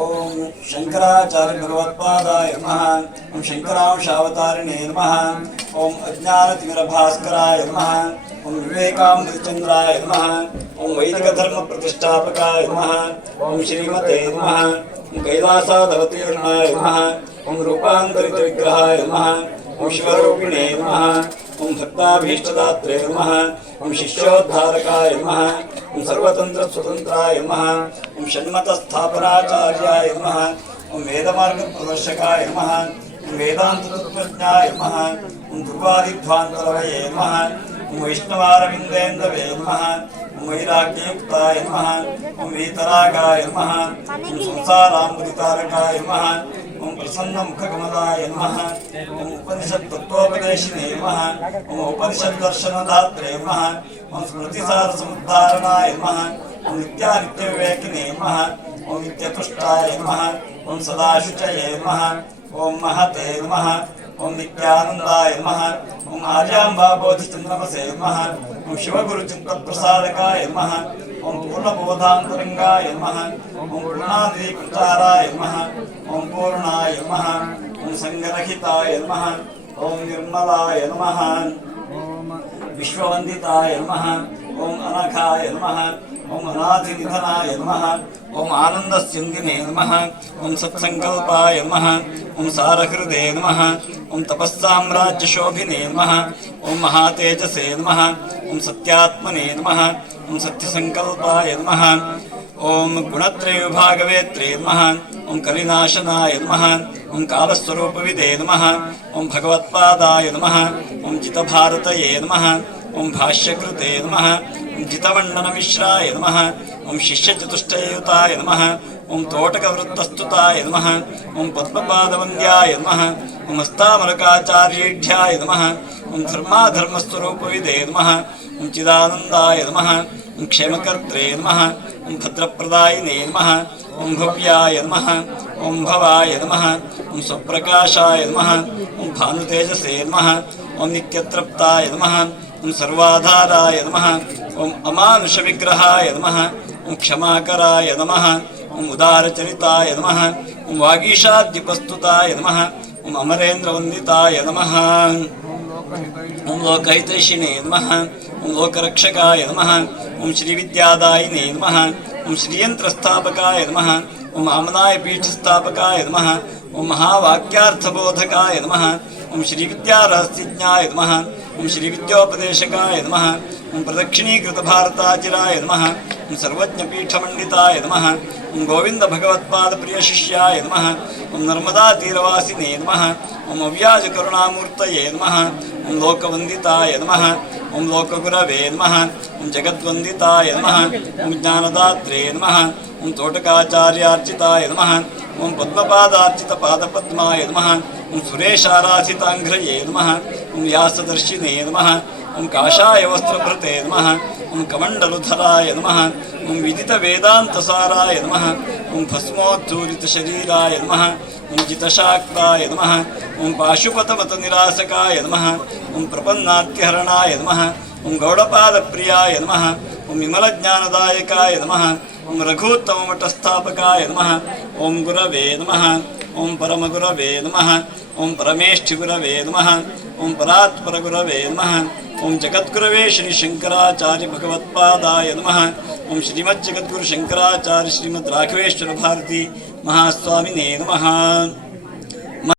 ओम शंकराचार्य भगवत्पादाय नमः ओम शंकरांशावतारिणे नमः ओम अज्ञानतिमिरभास्कराय नमः ओम विवेकामृतचंद्राय नमः ओम वैदिकधर्म प्रतिष्ठापकाय नमः ओम श्रीमते नमः ओम कैलासाधवतीर्णाय नमः ओम रूपांतरित विग्रहाय नमः ओम शिवरूपिणे नमः ओम भक्ताभीष्टदात्रे नमः ओम शिष्योद्धारकाय नमः ओम सर्वतंत्र स्वतंत्राय नमः। ओम षण्मत स्थापनाचार्याय नमः। ओम वेदमार्ग प्रदर्शकाय नमः। ओम वेदांत तत्वज्ञाय नमः। ओम ध्रुवादिध्वान्तरवये नमः। ओम वैष्णवारविन्देन्द्रवे नमः। ओम वैराग्ययुक्ताय नमः। ओम वीतरागाय नमः। ओम संसारामृतारकाय नमः। ओम प्रसन्न मुख कमलाय नमः ओम उपनिषद तत्वोपदेशिने नमः ओम उपनिषद दर्शन दात्रे नमः ओम स्मृति सार समुद्धारणाय नमः ओम विद्या नित्यानित्य विवेकिने नमः ओम नित्यतुष्टाय नमः ओम सदा सदाशुचये नमः ओम महते नमः ओम नित्यानंदाय नमः ओम आर्यांबा बोधिचन्द्रमसे नमः ओम शिवगुरु चिंतक प्रसादकाय नमः ఓం పూర్ణబోధాంతరంగాయ నమః. ఓం పూర్ణాద్రీకృతారాయ నమః. ఓం పూర్ణాయ నమః. ఓం సంగరహితాయ నమః. ఓం నిర్మలాయ నమ. విశ్వవందితాయ నమ. ఓం అనఘాయ నమ. ఓం అనాథినిధనాయ నమ. ఓం ఆనందస్యందినే నమ. ఓం సత్సంకల్పాయ నమ. ఓం సారహృదే నమ. ओं तपःसाम्राज्यशोभिने नमः ॐ महातेजसे नमः ॐ सत्यात्मने नमः ॐ सत्यसङ्कल्पाय नमः ॐ गुणत्रयविभागवेत्रे नमः ॐ कलिनाशनाय नमः ॐ कालस्वरूपविदे नमः ॐ भगवत्पादाय नमः ॐ जितभारतये नमः ॐ भाष्यकृते नमः ॐ जितवण्डनमिश्राय नमः ओं शिष्यचतुष्टययुताय नमः ఓం తోటకవృత్తస్తుతాయ నమః ఓం పద్మపాదవంద్యాయ నమః ఓం హస్తామలకాచార్యేఢ్యాయ నమః ఓం ధర్మాధర్మస్వరూపవిదే నమః ఓం చిదానందాయ నమః ఓం క్షేమకర్త్రే నమః ఓం భద్రప్రదాయినే నమః ఓం భవ్యాయ నమః ఓం భవాయ నమః ఓం స్వప్రకాశాయ నమః ఓం భానుతేజసే నమః ఓం నిత్యతృప్తాయ నమః ఓం సర్వాధారాయ నమః ఓం అమానుష విగ్రహాయ నమః ఓం క్షమాకరాయ ओम उदार चरिताय नमः ओम वागीशाद्य प्रस्तुताय नमः ओम अमरेन्द्र वंदिताय नमः ओम लोकहितैषिणे नमः ओम लोकरक्षकाय नमः ओम श्री विद्यादायिने नमः ओम श्री यंत्रस्थापकाय नमः ओम आमनाय पीठस्थापकाय नमः ओम महावाक्यार्थबोधकाय नमः ओम श्री विद्यारहस्यज्ञाय नमः ओम श्री विद्योपदेशकाय नमः ओम प्रदक्षिणीकृतभारताचिराय नमः ओं गोविंद भगवत्द प्रिय गोविन्दभगवत्पादप्रियशिष्याय नमः ओं नर्मदातीरवासिने नम ओं अव्याजकरुणामूर्तये नम ओं लोकवन्दिताय नम ओं लोकगुरव नम ओं जगद्वन्दिताय नमः ओं ज्ञानदात्रे नम ओं तोटकाचार्यार्चिताय नमः ओं पद्मपादार्चितपादपद्माय नमः ओं सुरेशाराधिताङ्घ्रये नम ओं व्यासदर्शिने नम ओं काषायवस्त्रभृते नम ఓం కమండలుధరాయ నమ ఓం విదిత వేదాంతసారాయ నమ ఓం భస్మోద్ధూరిత శరీరాయ నమః ఓం జితశాక్తాయ నమ ఓం పాశుపతమత నిరాసకాయ నమ ఓం ప్రపన్నార్తిహరణాయ నమ ఓం గౌడపాదప్రియాయ నమ ఓం విమలజ్ఞానదాయకాయ నమ ఓం రఘూత్తమమఠస్థాపకాయ నమ ఓం గురవే నమ ఓం పరమగురవే నమ ఓం పరమేష్ఠిగురవే నమ ఓం పరాత్పరగురవే నమ ओं जगद्गुरवे श्री शंकराचार्य भगवत्पादाय नमः। ओम श्रीमज्जगद्गुरु शंकराचार्य श्रीमद् राघवेश्वर भारती महास्वामिने नमः।